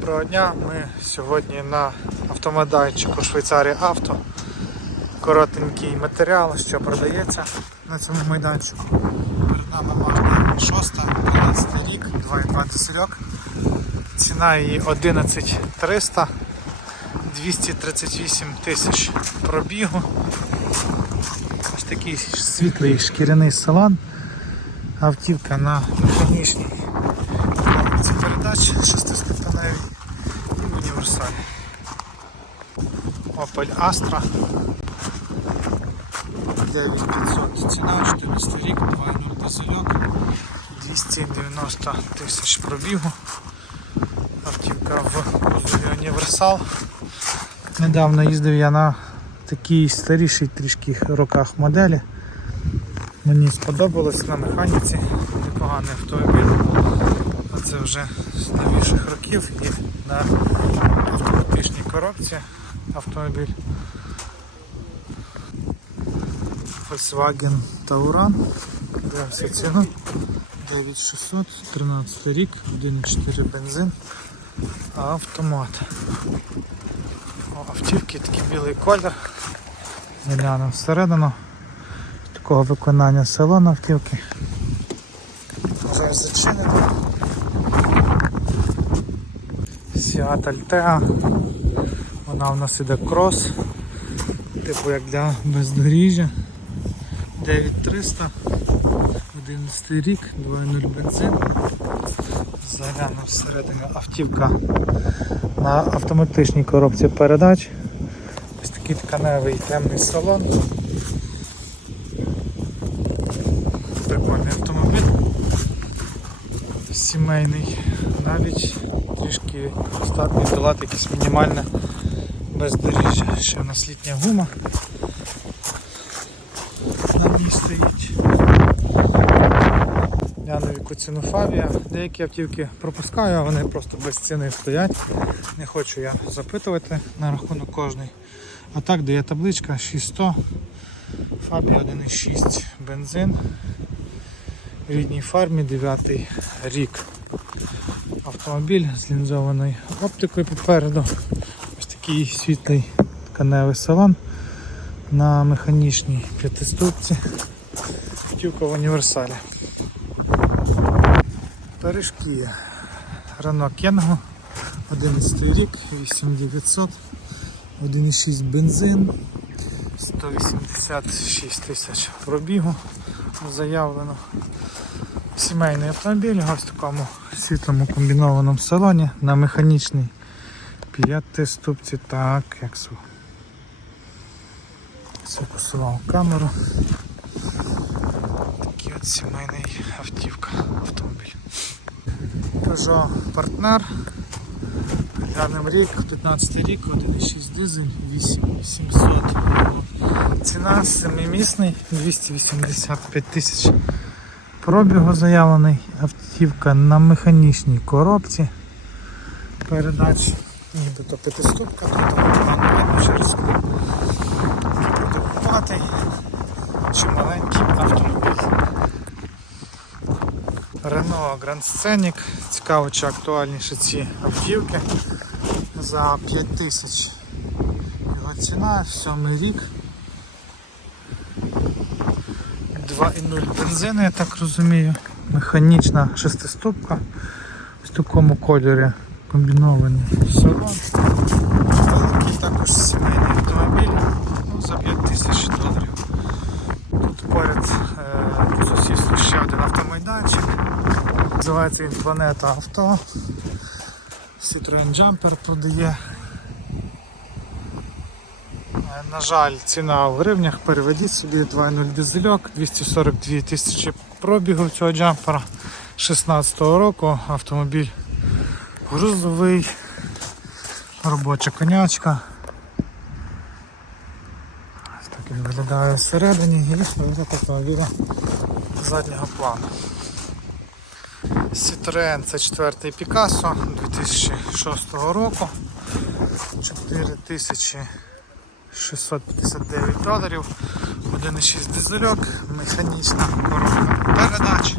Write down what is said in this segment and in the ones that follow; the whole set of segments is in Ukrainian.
Доброго дня. Ми сьогодні на автомайданчику Швейцарія Авто. Коротенький матеріал, що продається на цьому майданчику. Перед нами Mazda 6, 13 рік, 2,2 дизельок. Ціна її 11 300, 238 тисяч пробігу. Ось такий світлий шкіряний салон. Автівка на механічній передач 6-ступеневій і універсалі. Opel Astra 9500 ціна, 14 рік, 2.0 дизельок, 290 тисяч пробігу. Автівка в кузові універсал. Недавно їздив я на такій старішій трішки роках моделі. Мені сподобалось на механіці, непоганий автомобіль. Це вже з новіших років і на автоматичній коробці автомобіль. Volkswagen Tauran. Дивимося ціну. 9600, 13 рік, 1,4 бензин, автомат. О, автівки такий білий колір. Заглянемо всередину. Такого виконання салону автівки. Вже зачинено. Seat Altea. Вона у нас іде крос. Типу як для бездоріжжя. 9300. 11 рік, 2.0 бензин. Заглянемо всередину автівка на автоматичній коробці передач. Ось такий тканевий темний салон. Прикольний автомобіль. Сімейний. Навіть трішки здатний долати якесь мінімальне бездоріжжя. Ще в нас літня гума. На ній стоїть. Гляну яку ціну Фабія. Деякі автівки пропускаю, а вони просто без ціни стоять. Не хочу я запитувати на рахунок кожний. А так дає табличка 6100. Фабія 1.6 бензин. Рідній фармі 9 рік. Автомобіль з лінзованою оптикою попереду. Ось такий світлий тканевий салон на механічній п'ятиступці. Автівка в універсалі. Пиріжки. Renault Кенго, 11 рік, 8900, 1,6 бензин, 186 тисяч пробігу заявлено. Сімейний автомобіль в такому світлому комбінованому салоні на механічній п'ятиступці. Так, як. Сфокусував камеру. Такий от сімейний автівка автомобіль. Peugeot партнер. Глянем рік, 15 рік, 1,6 дизель, 8700. Ціна семимісний, 285 тисяч пробігу заявлений. Автівка на механічній коробці. Передач нібито п'ятиступка, автомат через продукуватий чи маленький автомобіль. Renault Grand Scenic. Цікаво, чи актуальніше ці автівки. За 5 тисяч його ціна, 7 рік. 2,0 бензин, я так розумію. Механічна шестиступка. В такому кольорі комбінований салон. Великий також сімейний автомобіль ну, за 5 тисяч доларів. Тут поряд е, сусідству ще один автомайданчик. Називається він Планета Авто. Citroen Jumper продає. На жаль, ціна в гривнях, переведіть собі 2.0 дизельок, 242 тисячі пробігу цього джампера 16-го року. Автомобіль грузовий, робоча конячка. Ось так він виглядає всередині і вигляд автомобіля заднього плану. Citroen це 4 Picasso 2006 року. 4659 доларів. 1,6 дизельок, механічна коробка передач.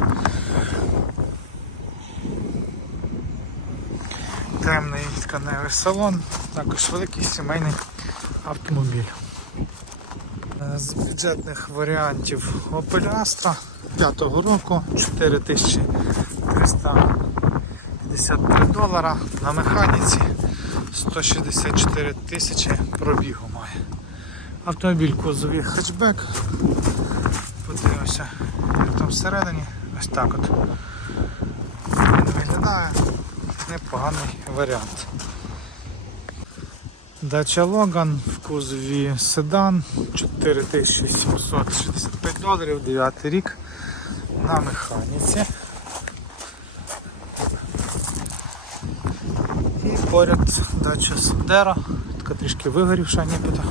темний тканевий салон, також великий сімейний автомобіль. Е, З бюджетних варіантів Opel Astra 5-го року 4353 долара на механіці 164 тисячі пробігу має. Автомобіль кузові хетчбек. Подивимося, як там всередині. Ось так от. Він виглядає. Непоганий варіант. Дача Логан в кузові седан 4765 доларів, 9 рік на механіці. І поряд дача Сандера, така трішки вигорівша нібито.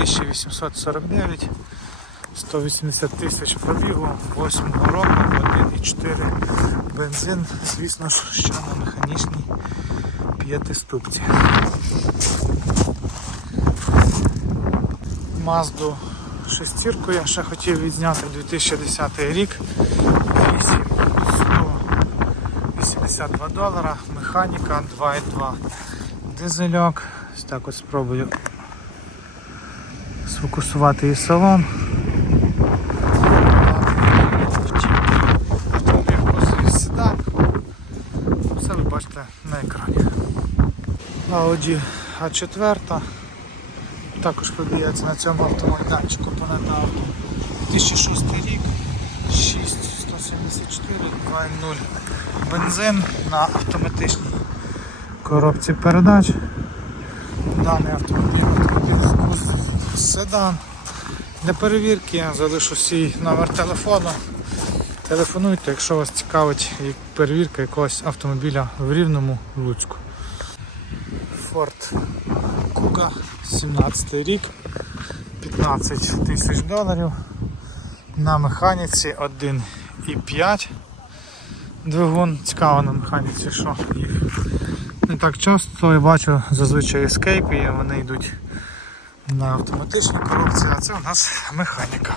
Автівка 3849, 180 тисяч пробігу, 8 року, 1,4 бензин, звісно ж, що на механічній п'ятиступці. Мазду шестірку я ще хотів відзняти 2010 рік. 8 182 долара, механіка 2,2 дизельок. Ось так от спробую сфокусувати і салон. Седан. Все ви бачите на екрані. Audi A4 також продається на цьому автомайданчику Планета Авто. 2006 рік, 6, 174, 2.0 бензин на автоматичній коробці передач. Даний автомобіль седан. Для перевірки я залишу свій номер телефону. Телефонуйте, якщо вас цікавить перевірка якогось автомобіля в Рівному Луцьку. Ford Kuga, 17 рік, 15 тисяч доларів. На механіці 1,5 двигун. Цікаво на механіці, що їх не так часто я бачу зазвичай і вони йдуть на автоматичній коробці, а це у нас механіка.